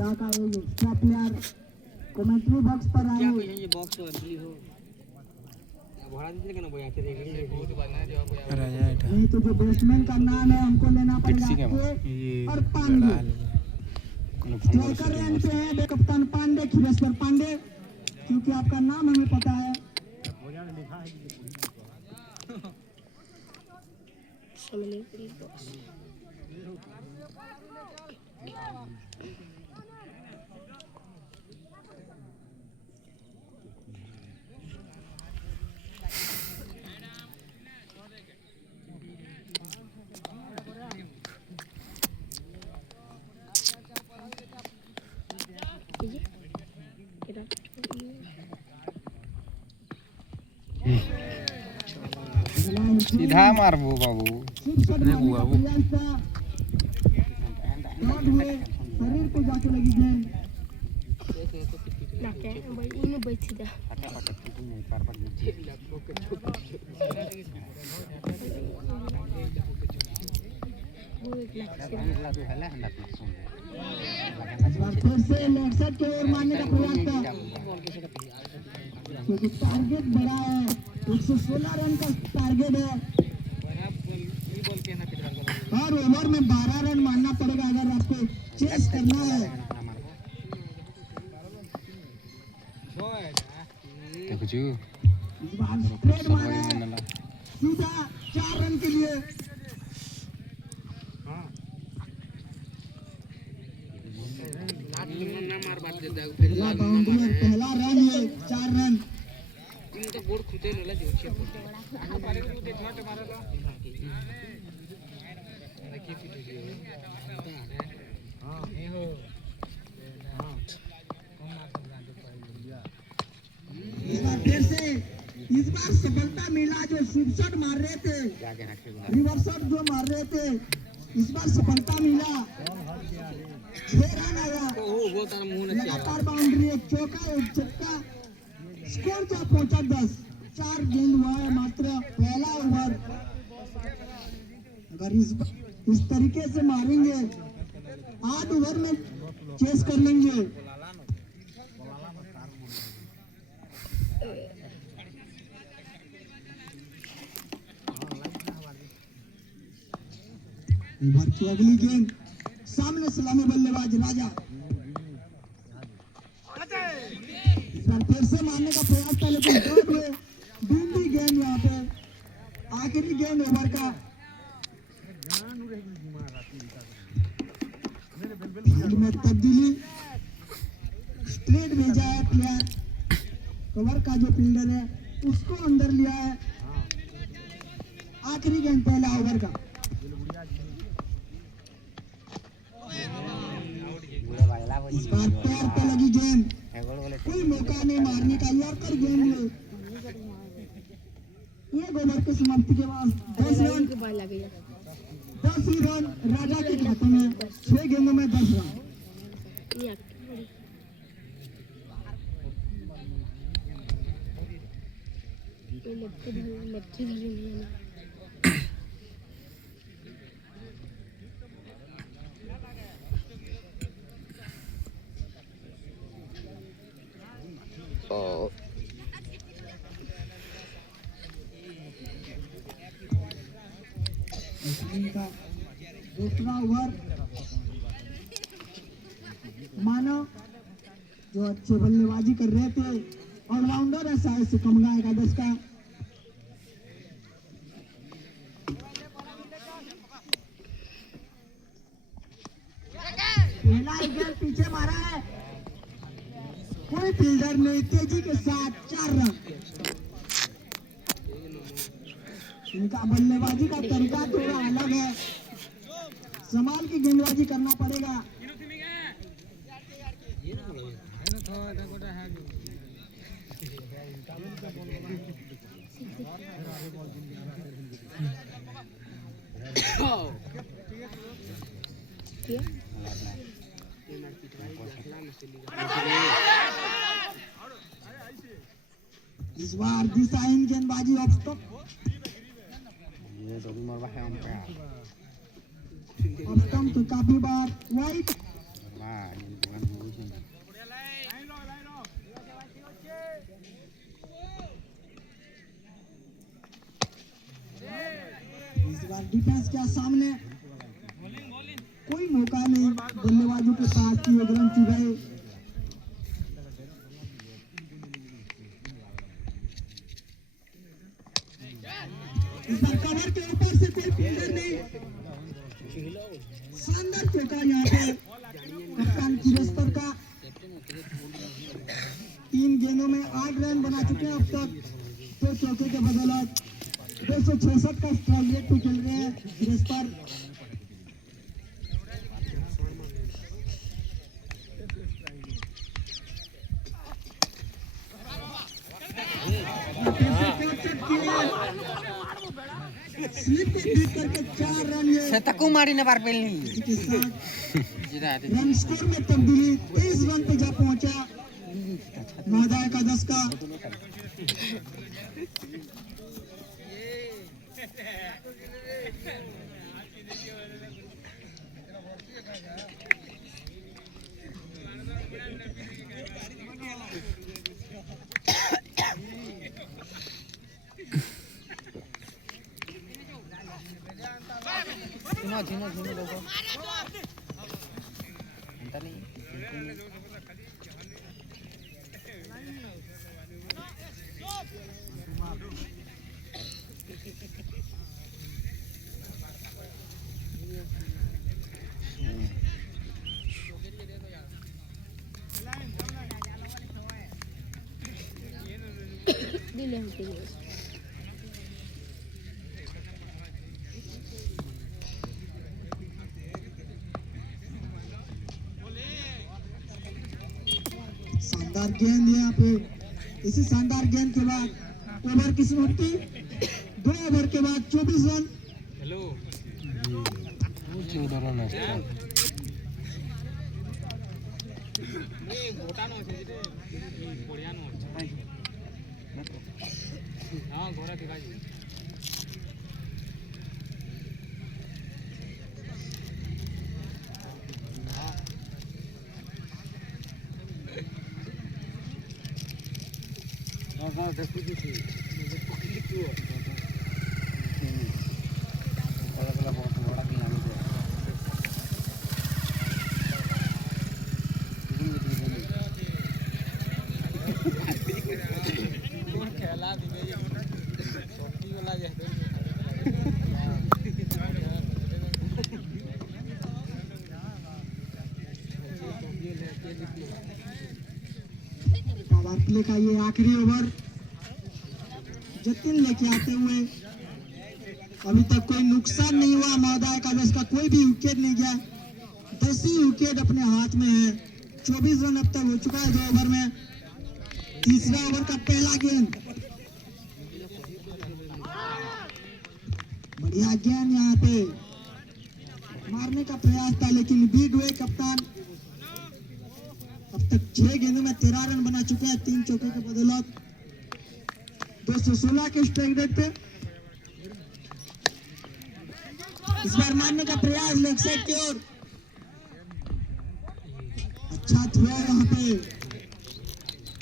खुदा का एक एक्स्ट्रा प्लेयर कमेंट्री बॉक्स पर आए। क्या कोई ये बॉक्स तो असली हो भाड़ा दीजिए क्या ना बोया के देखेंगे बहुत बनना जो नहीं तो जो बैट्समैन का नाम है हमको लेना पड़ेगा और पांडे। स्ट्राइकर रैंक पे है कप्तान पांडे, खिलेश्वर पांडे, क्योंकि आपका नाम हमें पता है। सीधा मारबो बाबू शरीर पे जाके लगी गेंद। फिर से लेग साइड की ओर मारने का प्रयास था, क्योंकि टारगेट बड़ा है, 116 रन का टारगेट है। हर ओवर में 12 रन मारना पड़ेगा अगर आपको चेस करना है। स्ट्रेट मारा है सीधा 4 रन के लिए। पहला रन है 4 रन। बोर्ड खुदे नला जो फिर से इस बार सफलता मिला। जो शिवशॉट मार रहे थे, रिवर्स शॉट जो मार रहे थे, इस बार सफलता मिला। 6 रन आया, लगातार बाउंड्री, एक चौका एक छक्का, स्कोर क्या पहुंचा 10। 4 गेंद हुआ है मात्र पहला ओवर। अगर इस तरीके से मारेंगे 8 ओवर में चेस कर लेंगे। ओवर की अगली गेंद, सामने सलामी बल्लेबाज राजा। फिर से मारने का प्रयास था, लेकिन डॉट हुए। दूसरी गेंद यहाँ पे आखिरी गेंद ओवर का। फील्ड में तब्दीली, स्ट्रेट भेजा है प्लेयर, कवर का जो फील्डर है उसको अंदर लिया है। आखिरी गेंद पहला ओवर का। इस बार पैर पे लगी गेंद, कोई मौका नहीं मारने का। यॉर्कर गेंद में 1 ओवर की समाप्ति के बाद 10 रन, 10 ही रन राजा के खाते में। 6 गेंदों में 10 रन। का दूसरा ओवर, मानो जो अच्छे बल्लेबाजी कर रहे थे, ऑलराउंडर है शायद से कमगा एकादश का। पहला गेंद पीछे मारा है, कोई फील्डर नहीं, तेजी के साथ 4 रन। इनका बल्लेबाजी का तरीका थोड़ा अलग है, संभाल की गेंदबाजी करना पड़ेगा। इस बार दिशाहीन गेंदबाजी ऑफ स्टॉप। ऑफ स्टंप तो काफी बार वाइड। डिफेंस के सामने कोई मौका नहीं, बल्लेबाजों के पास की एक रन चुराए। इस बार कवर के ऊपर से कोई फील्डर नहीं, शानदार चौका यहाँ पे कप्तान किरेस्तर का। 3 गेंदों में 8 रन बना चुके हैं अब तक 2 चौके के बदौलत। 266 का स्ट्राइक रेट पे खेल रहे हैं किरेस्तर। स्लिप को बीट करके 4 रन ये शतक मारी ने बार पेलनी के साथ रन स्कोर में तब्दीली 23 रन पे जा पहुंचा महोदय का 10 का। धीनो देखो नहीं शानदार गेंद यहाँ पे। इसी शानदार गेंद के बाद ओवर की समाप्ति। 2 ओवर के बाद 24 रन। हेलो 14 रन আছে এই ভোটানো আছে যে পড়িয়ানো আছে হ্যাঁ ঘোড়া দেখাই বাবা দেখি দিছি बड़ा बहुत बड़ा भी आने दे खेला दिवे शक्ति वाला जे पावर प्ले का ये आखिरी ओवर जतिन लेके आते हुए। अभी तक कोई नुकसान नहीं हुआ महोदय का 10 का, कोई भी विकेट नहीं गया। 10 ही विकेट अपने हाथ में है। 24 रन अब तक हो चुका है 2 ओवर में। तीसरा ओवर का पहला गेंद, बढ़िया गेंद यहाँ पे मारने का प्रयास था लेकिन बीट हुए कप्तान। अब तक 6 गेंदों में 13 रन बना चुके हैं 3 चौके के बदौलत। 216 के स्ट्राइक रेट पे इस बार मारने का प्रयास लेग साइड की ओर। अच्छा थ्रो यहाँ पे,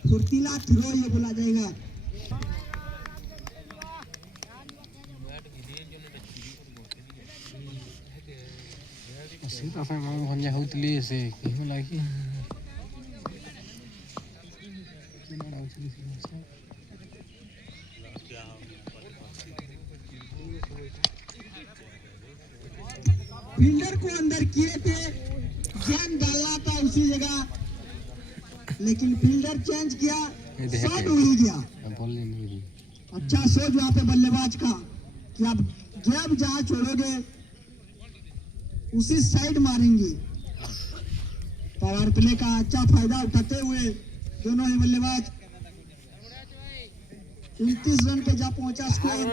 फुर्तीला थ्रो ये बोला जाएगा। सीता से मां भंजा होतली से केहू लागी बड़ा उछली से फील्डर को अंदर किए थे, गेंद डालना था उसी जगह लेकिन फील्डर चेंज किया, शॉट उड़ गया। बॉल नहीं अच्छा सोच वहां पे बल्लेबाज का कि आप गैप जहां छोड़ोगे उसी साइड मारेंगे। पावर प्ले का अच्छा फायदा उठाते हुए दोनों ही बल्लेबाज 29 रन पे जा पहुंचा स्कोर।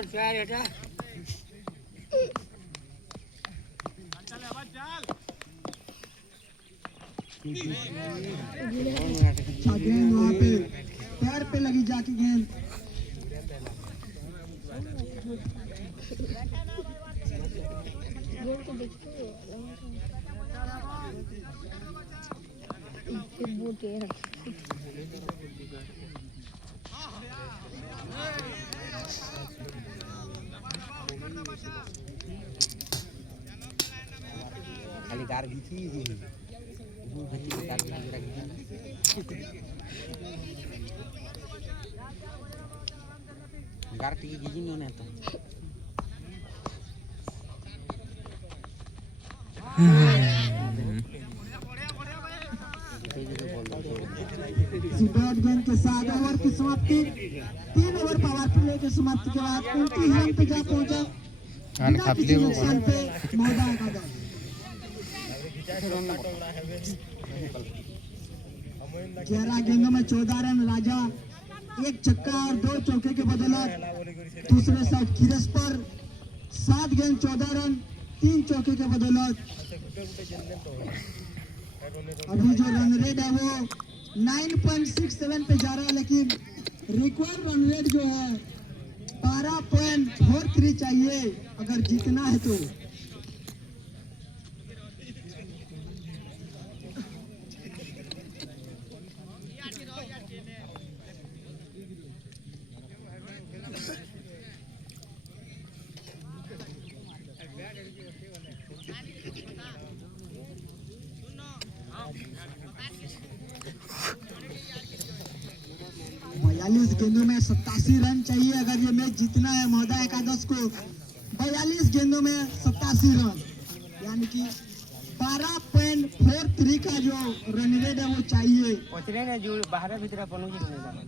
अच्छा गेंद वहां पे पैर पे लगी जाके गेंद। खाली गार गीची वो भली गार गीची गार टिकी गीची नहीं होने तो बैट गेंद के साथ ओवर की समाप्ति 3 ओवर पावर प्ले की समाप्ति के बाद 29 रन पे जा पहुंचा बिना किसी नुकसान पे महोदय का दल 11 गेंदों में 14 रन राजा, एक छक्का और 2 चौके के बदौलत दूसरे साइड खिरस पर 7 गेंद 14 रन 3 चौके के बदौलत अभी जो रन रेट है वो 9.67 पे जा रहा है, लेकिन रिक्वायर्ड रन रेट जो है 12.43 चाहिए अगर जीतना है तो। गेंदों में 87 रन चाहिए अगर ये मैच जीतना है महोदय एकादश को। 42 गेंदों में 87 रन यानी कि 12.43 का जो रन रेट है वो चाहिए। पचरे ने जो बाहर भीतर पनु जी नहीं जाना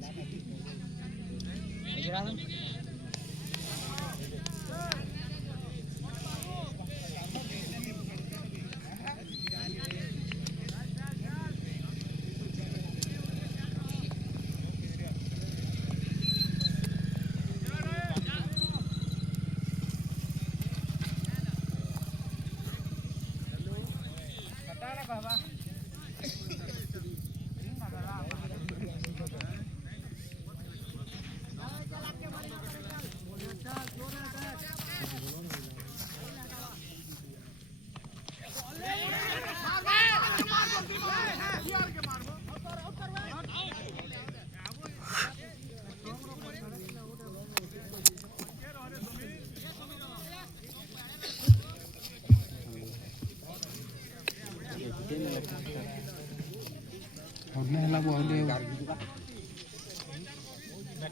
हमने हला बोले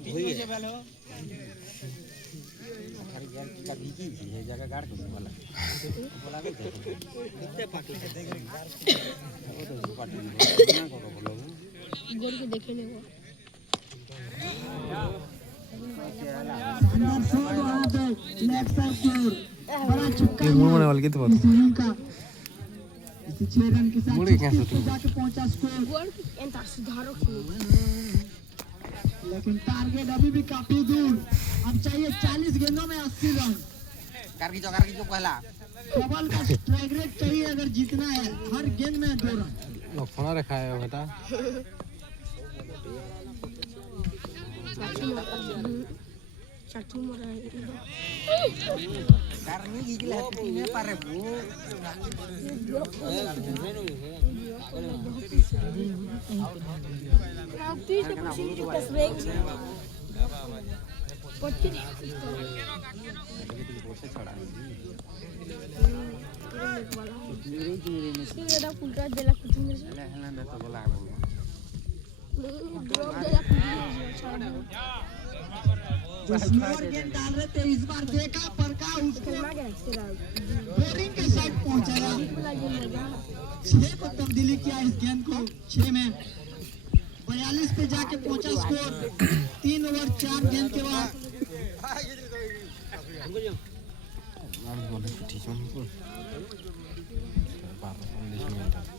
वही है खाली यार का गीची है जगह गाड़ के बोला के कितने पार्टी वो तो पार्टी ना करो बोलो गोल के देखे ले वो शानदार शॉट वहां पे लेफ्ट साइड की ओर बड़ा छक्का मुड़ने वाले कितने बात इसी 6 रन के साथ मुड़े कैसे तू जाके पहुंचा स्कोर। गोल एंटा सुधारो लेकिन टारगेट अभी भी काफी दूर। अब चाहिए 40 गेंदों में 80 रन। कर की जो पहला डबल का स्ट्राइक रेट चाहिए अगर जीतना है। हर गेंद में 2 रन। लखना रखा है बेटा चाचू मरा करनी गीजला में पारे वो स्लोअर गेंद डाल रहे थे इस बार देखा परका उसको बोरिंग के साइड पहुंचाया। 6 को तब्दीली किया इस गेंद को 6 में 42 पे जाके पहुंचा स्कोर 3 ओवर 4 गेंद के बाद।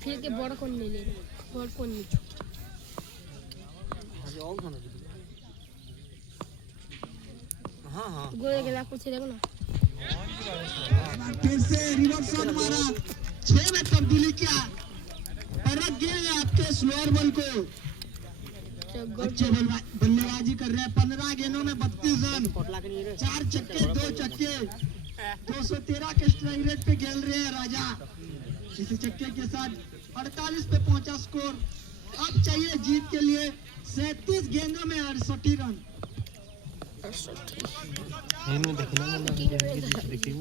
फिर के बड़ कौन ले ले बड़ कौन नहीं हाँ गोले के लाख कुछ देखो ना फिर से रिवर्स शॉट मारा 6 में तब्दीली किया। परख गए आपके स्लोअर बॉल को। अच्छे बल्लेबाजी कर रहे हैं। 15 गेंदों में 32 रन 4 छक्के 2 चक्के 213 के स्ट्राइक रेट पे खेल रहे हैं राजा। इस छक्के के साथ 48 पे पहुंचा स्कोर। अब चाहिए जीत के लिए 37 गेंदों में 68 रन। देखना देखिए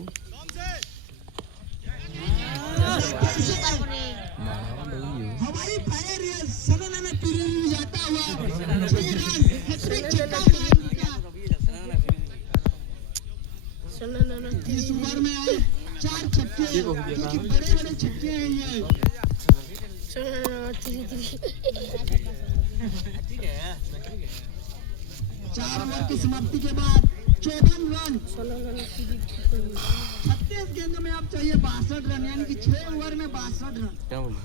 हवाई फायर ये सनन पीरी जाता हुआ 6 रन हैट्रिक छक्का मारा इस ओवर में आए 4 छक्के जो कि बड़े-बड़े छक्के हैं ये 4 ओवर की समाप्ति के बाद 54 रन 36 गेंदों में अब चाहिए 62 रन यानी कि 6 ओवर में 62 रन क्या बोला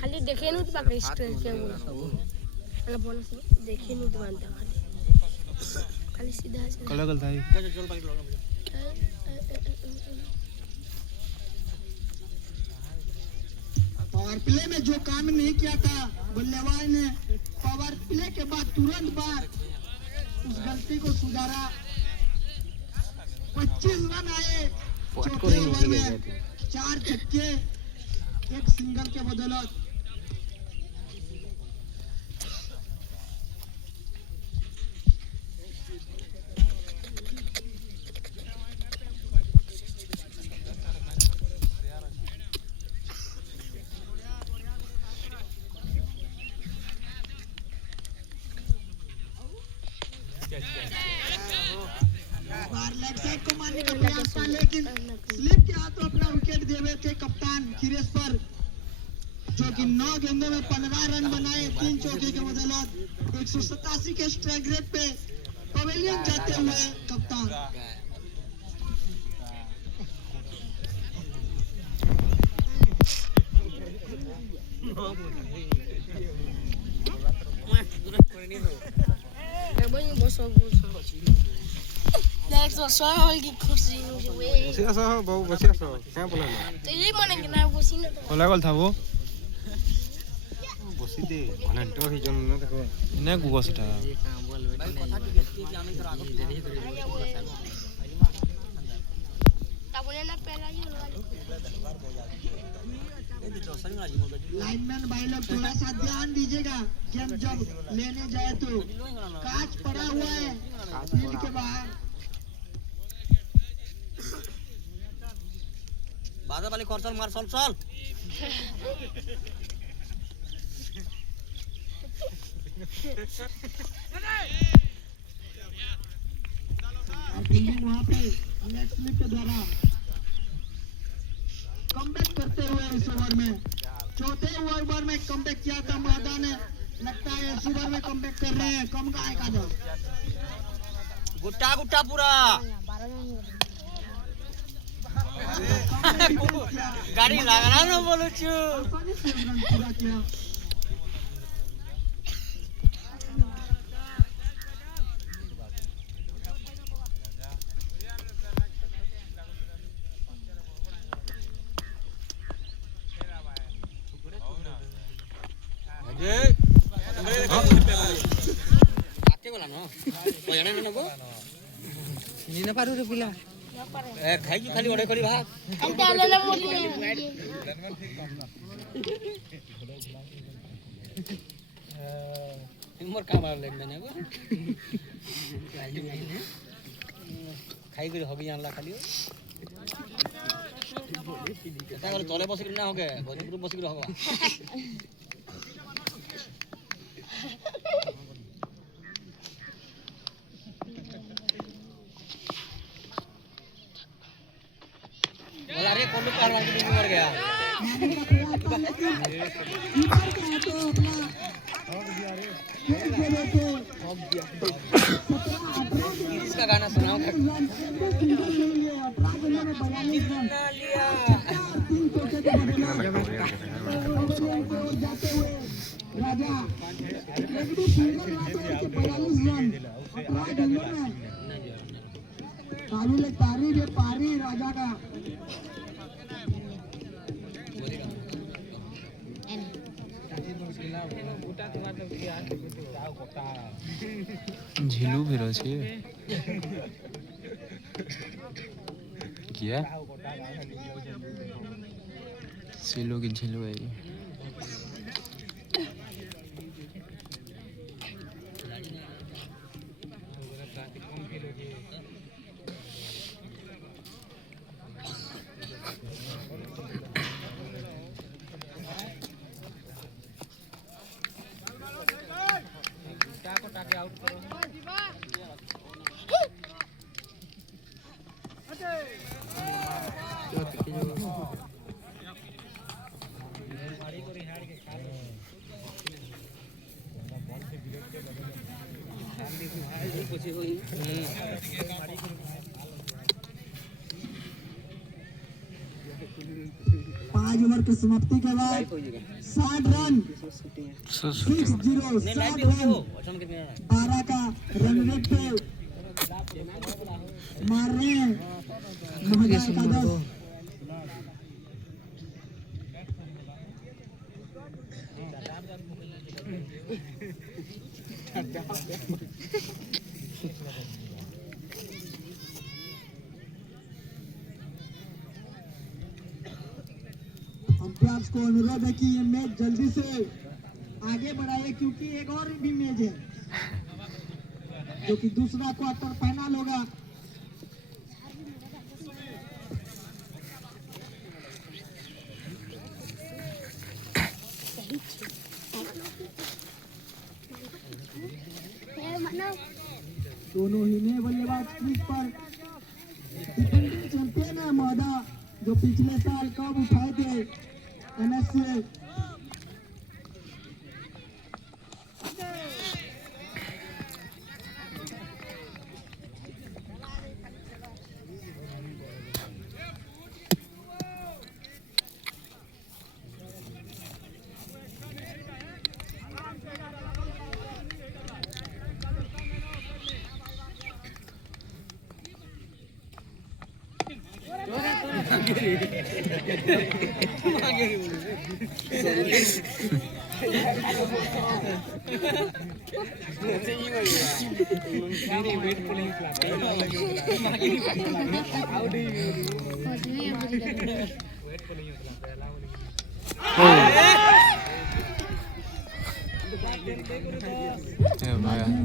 खाली देखे नहीं तो बाकी स्ट्रेट क्या बोला अल्लाह बोला से देखे नहीं तो मानता खाली सीधा से कल कल था पावर प्ले में जो काम नहीं किया था बल्लेबाज ने पावर प्ले के बाद तुरंत बाद उस गलती को सुधारा 25 रन आए चौथे ओवर में 4 छक्के 1 सिंगल के बदौलत बार लेग साइड को मारने का प्रयास था लेकिन स्लिप के हाथों अपना विकेट देवे थे कप्तान खिरेश पर जो कि 9 गेंदों में 15 रन बनाए 3 चौके के बदौलत 187 के स्ट्राइक रेट पे पवेलियन जाते हुए कप्तान बसिया सह बाबू बसिया सह क्या बोला कल कल था वो बसी दे घंटा ही जन न देखो इने गुगो सेटा लाइनमैन भाई लोग थोड़ा सा ध्यान दीजिएगा गेम जब लेने जाए तो कांच पड़ा हुआ है फील्ड के बाहर बाजा वाली खर्चल मार चल चल और फील्डिंग वहां पे लेग स्लिप के द्वारा कमबैक करते हुए इस ओवर में चौथे ओवर में कमबैक किया था मादा ने लगता है इस ओवर में कमबैक कर रहे हैं कम का एक आधा गुट्टा गुट्टा पूरा गाड़ी लगाना ना बोलो चू आसानी से रन पूरा किया आके बोला ना बजाने ना को नी ना पारू रे पिला ए खाई की खाली ओडे करी भात अंते आले ना मोदी मोर काम आ लेन ना को खाई करी हबी जानला खाली এটা গলে তলে বসে কি না হবে বদিপুর বসে কি হবে बोला रे कौन कार वाला की मर गया इसका गाना सुनाओ राजा पारी राजा का झिलू भी रही किया सिलो की झिलो है ये। पाँच ओवर की समाप्ति के बाद 60 रन 60 रन 12 का रन रेट पे मार रहे हैं महोदय एकादश। अंपायर्स को अनुरोध है कि ये मैच जल्दी से आगे बढ़ाइए क्योंकि एक और भी मैच है जो कि दूसरा क्वार्टर फाइनल होगा। दोनों ही ने बल्लेबाज क्रीज पर डिफेंडिंग चैंपियन है महोदय जो पिछले साल कप उठाए थे एमएससी।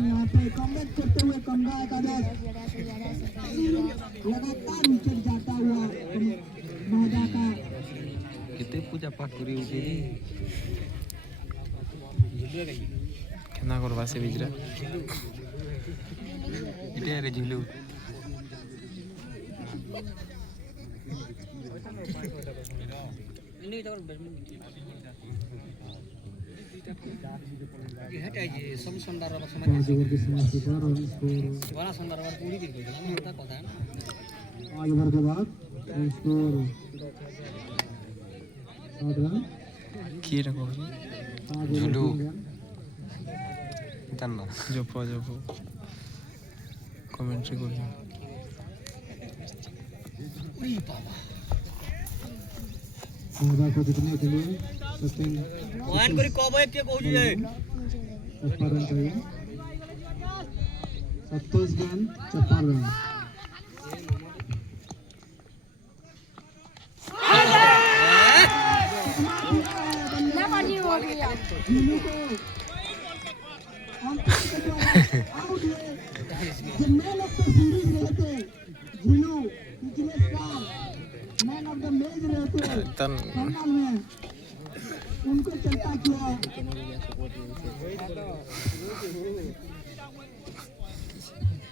यहाँ पे कमबैक करते हुए कमरा एकादश लगातार विकेट जाता हुआ महोदय का कितने पूजा पाठ करी उठे केना करबा से बिजरा इटे रे झिलू आज ओवर के बाद स्कोर 7 रन की रखो झुलू तन्ना जपो कमेंट्री कर महोदय को जितने के लिए सचिन वन करी कब एक के कहू जे 54 रन चाहिए 27 गेंद 54 रन। झीलू को आउट हुए जो मैन ऑफ द सीरीज रहे थे झीलू पिछले साल मैन ऑफ द मैच रहे थे फाइनल में उनको चलता किया।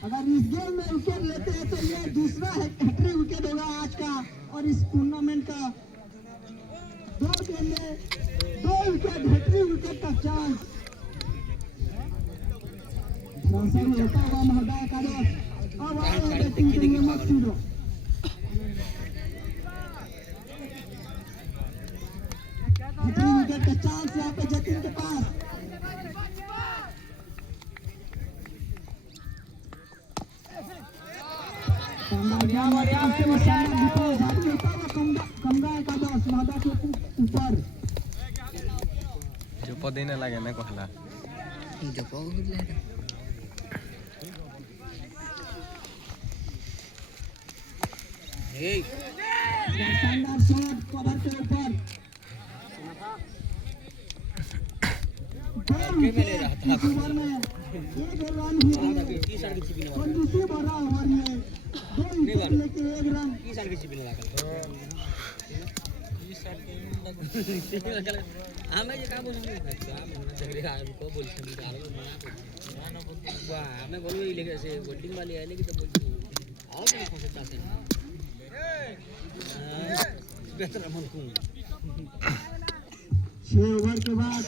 अगर इस गेम में विकेट लेते हैं तो ये दूसरा हैट्रिक विकेट होगा आज का और इस टूर्नामेंट का 2 गेम में 2 विकेट हैट्रिक विकेट का चांस होता हुआ महोदय एकादश। अब आए हैं बैटिंग के लिए मकसूद विकेट का चांस यहाँ पे जतिन के पास। कमरा एकादश महोदय के ऊपर जो पदे न लगे ना कहला शानदार शॉट कवर के ऊपर इस ओवर में 1 रन ही कंजूसी भरा ओवर में 2 विकेट लेके 1 रन आम्ही जे काय बोलू को बोलतो मी आम्ही बोलू इले से वोटिंग वाले आले की तो बोलतो आओ मैं कौन से चाहते हैं बेहतर मन को 6 ओवर के बाद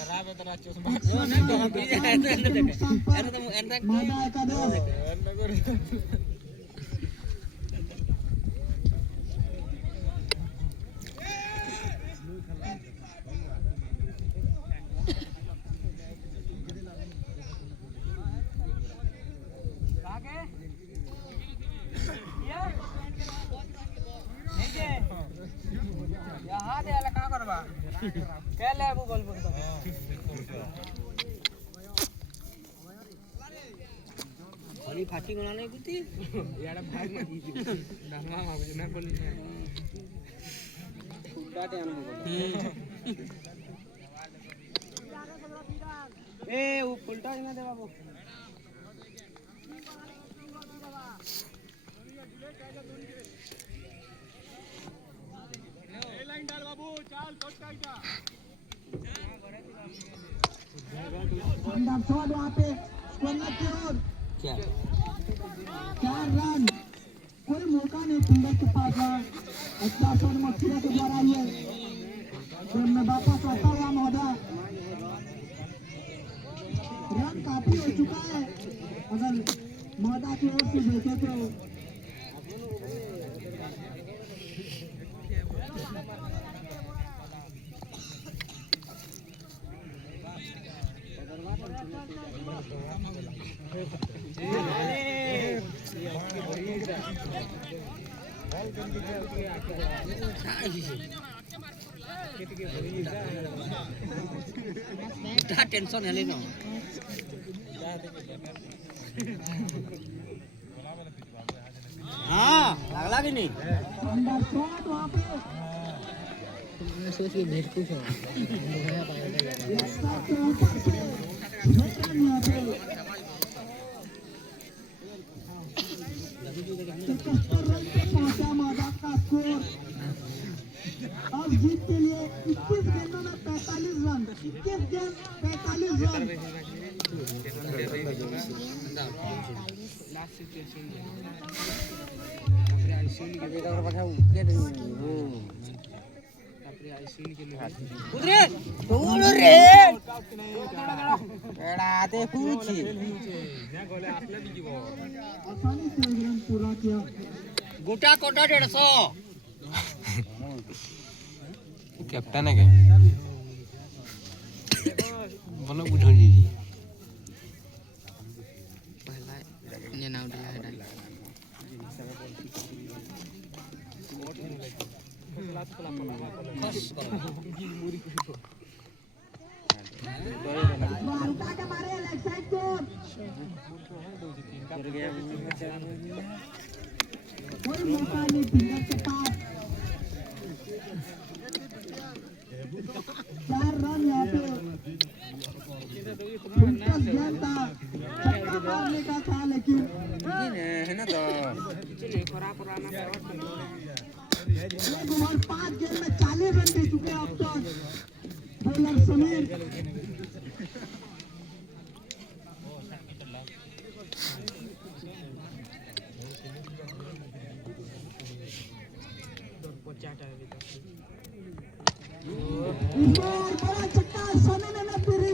मादा एकादश खाली फाटी बनाने कुती यार भाग मत नामा मागो ना बोल डाटे आने ए वो उल्टा ना दे बाबू अंदर शॉट वहाँ पे स्कोर की ओर क्या 4 रन कोई मौका नहीं फील्डर के पास अच्छा शॉट मक्खिया के द्वारा ये गेम में वापस आता हुआ महोदय रन काफी हो चुका है अगर महोदय की ओर से देखे तो टेंशन है लेना हाँ लगला कि नहीं अंदर शॉट वहाँ पे सोच के भेट कुछ है लगता के ऊपर से रन यहाँ पे 71 रन पे पहुंचा महोदय का स्कोर अब जीत के लिए 21 गेंदों में 45 रन 21 गेंद 45 रन उधरे दूर रे एड़ा आते कुछ आसानी से 1 रन पूरा किया गोटा कोटा 150 कैप्टन है क्या बोलो बुढ़ो जी पहला ये नाम दिया है हल्का के मारे लेग साइड कोच कोई मौका नहीं फिंगर के पास 4 रन यहाँ पे उनका गेंद था छक्का मारने का था लेकिन है ना तो 1 ओवर 5 गेंद में 40 रन दे चुके हैं अब तक बॉलर समीर इस बार बड़ा छक्का सनी ने ना फिरी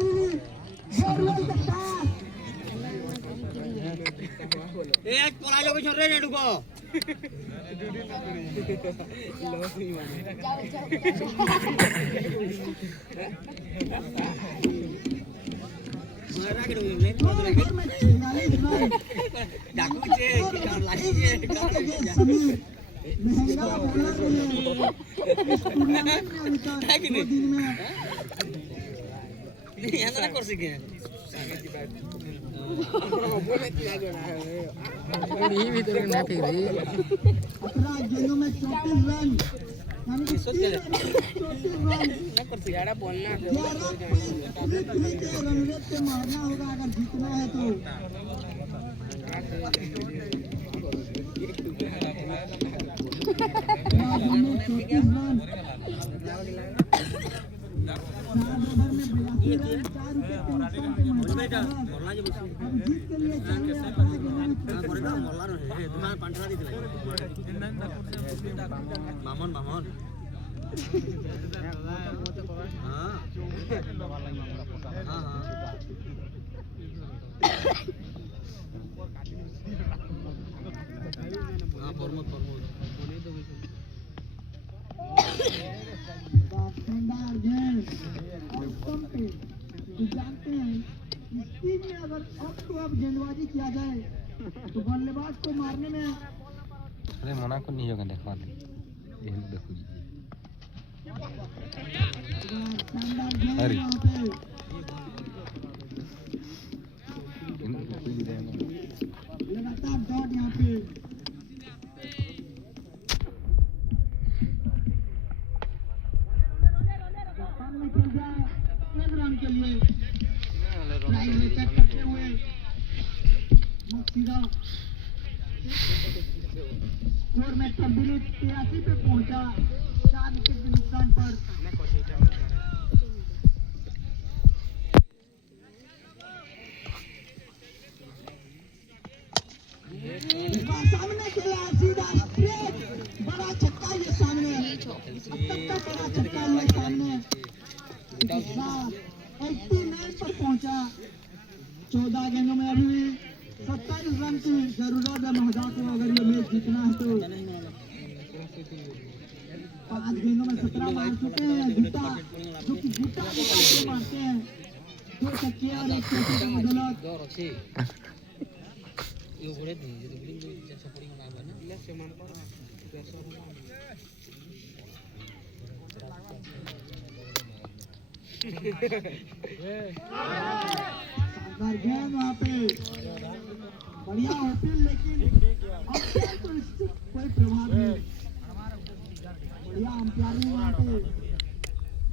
बॉलर के पास ए आज पोला जो छोड़ रे डुको मारा के डुको ने डाकू छे की कर लागी छे समीर महंगा बॉलर इस टूर्नामेंट में उनका 2 दिन में नहीं ऐसा कर सके ये भी तो ना फिर 18 गेंदों में 34 रन यानी कि 34 रन बोलना 11 के रन रेट पे मारना होगा अगर जीतना है तो। में 34 रन 4 ओवर में 82 रन 4 विकेट के नुकसान पे मैदान अब जीत के लिए चाहिए 18 गेंदों में 34 रन। मामन मामन हाँ हाँ हाँ प्रमोद शानदार गेंद और स्टंप पे तो जानते हैं इस चीज में अगर अब तो अब गेंदबाजी किया जाए तो बल्लेबाज को मारने में अरे मना को नहीं होगा देखवा दे ये देखो शानदार गेंद अरे। यहाँ पे लगातार डॉट यहाँ पे सामने खेल जाए 1 रन के लिए लाइन में कट करते हुए सीधा स्कोर में तब्दीली 83 पे पहुंचा 4 विकेट के नुकसान पर। सामने खेला सीधा स्ट्रेट बड़ा छक्का ये सामने अब तक का बड़ा छक्का ये सामने 89 पर पहुंचा 14 गेंदों में अभी भी 27 रन की जरूरत है महोदय को अगर ये मैच जीतना है तो। 5 गेंदों में 17 मार चुके हैं गुट्टा जो कि गुट्टा को कैसे मारते हैं 2 छक्के और 1 चौके का बदौलत। ये बड़े दिन ये तो बिल्डिंग जैसा पड़ी होना है ना इला से मन पर पैसा शानदार गेंद वहाँ पे बढ़िया होती लेकिन अंपायर को इससे कोई प्रभाव नहीं। बढ़िया अंपायरिंग वहाँ पे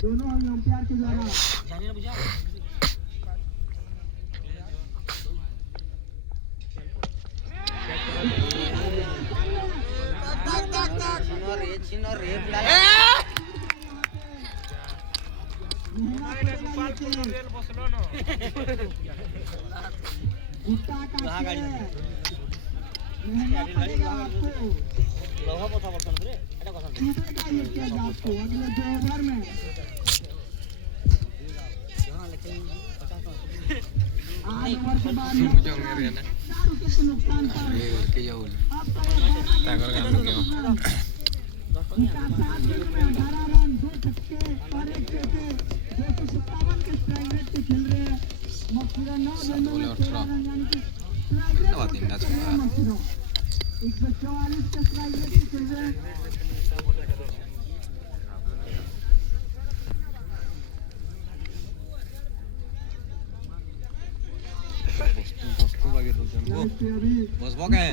दोनों ही अंपायर के द्वारा। जानिए बुझा महंगा पड़ेगा आपको लोहा पथा बोलता ना रे एटा कथा टूटेगा ये कैच आपको अगले 2 ओवर में। यहां लेकिन 8 ओवर के बाद 4 विकेट के नुकसान पर के जाओ अब तागर काम क्यों 7 गेंदों में 18 रन 2 छक्के और 1 चौके 257 के स्ट्राइक रेट पे खेल रहे हैं मक्खीरा 9 गेंदों में 13 रन यानी कि स्ट्राइक रेट 144 के स्ट्राइक रेट पे खेल रहे हैं। वस्तु लगे तो जन अभी बस वो क्या है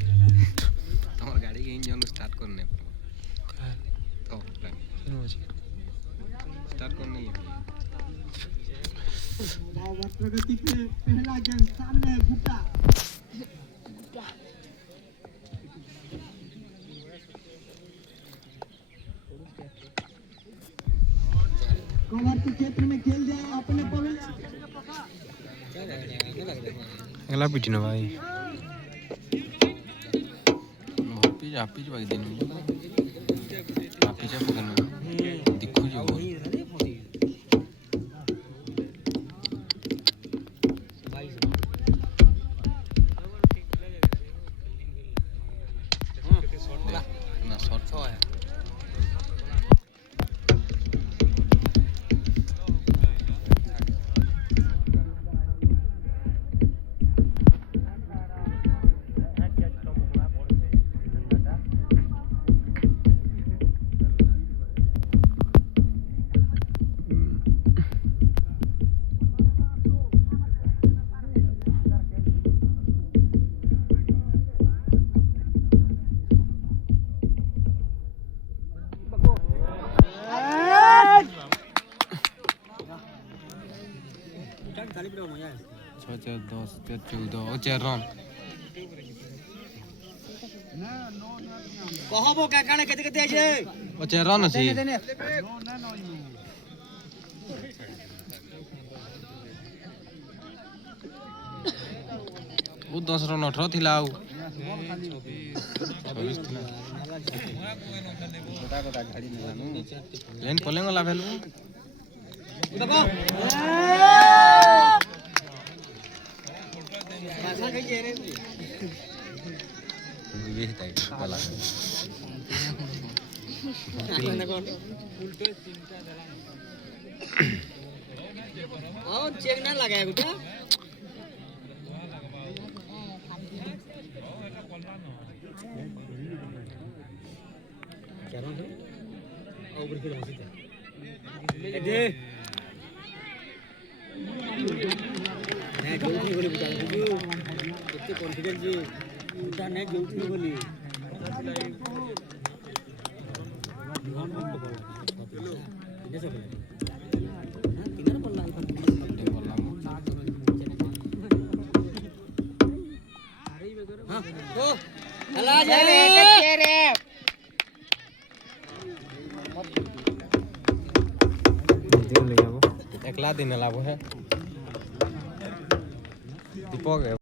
तुम्हारा गाड़ी के इंजन स्टार्ट करने तो स्टार्ट करने ही प्रगति पे पहला गेंद सामने है गुट्टा कवर के क्षेत्र में खेल जाए अपने पवन अगला पीटी ना भाई बहुत पीछ आप पीछ भाई दिन में आप पीछे पकड़ना दिखो जो ना शॉट है 6 4 10 14 ଓ 4 ରନ୍ कहबो का काने केते केते আছে ଓ 4 ରନ୍ ଅଛି ଓ 10 ରନ୍ 18 ଥିଲା ଆଉ 26 ଥିଲା छोटा छोटा गाड़ी में जानू लेन पले गला भेलु देखो भाषा कहिए रे भी ताई पला उल्टो चिंता जला और चेक ना लगाया गुटा क्या रहा है ऊपर फिर हंसी था दे नहीं जोठी बोली बता दीजिए कितने कॉन्फिडेंस जी बता नहीं जोठी बोली जैसे बोले हां किधर बोलना है हां तो चला जा रे कच्चे रे एकला दिन लाभ है दीपक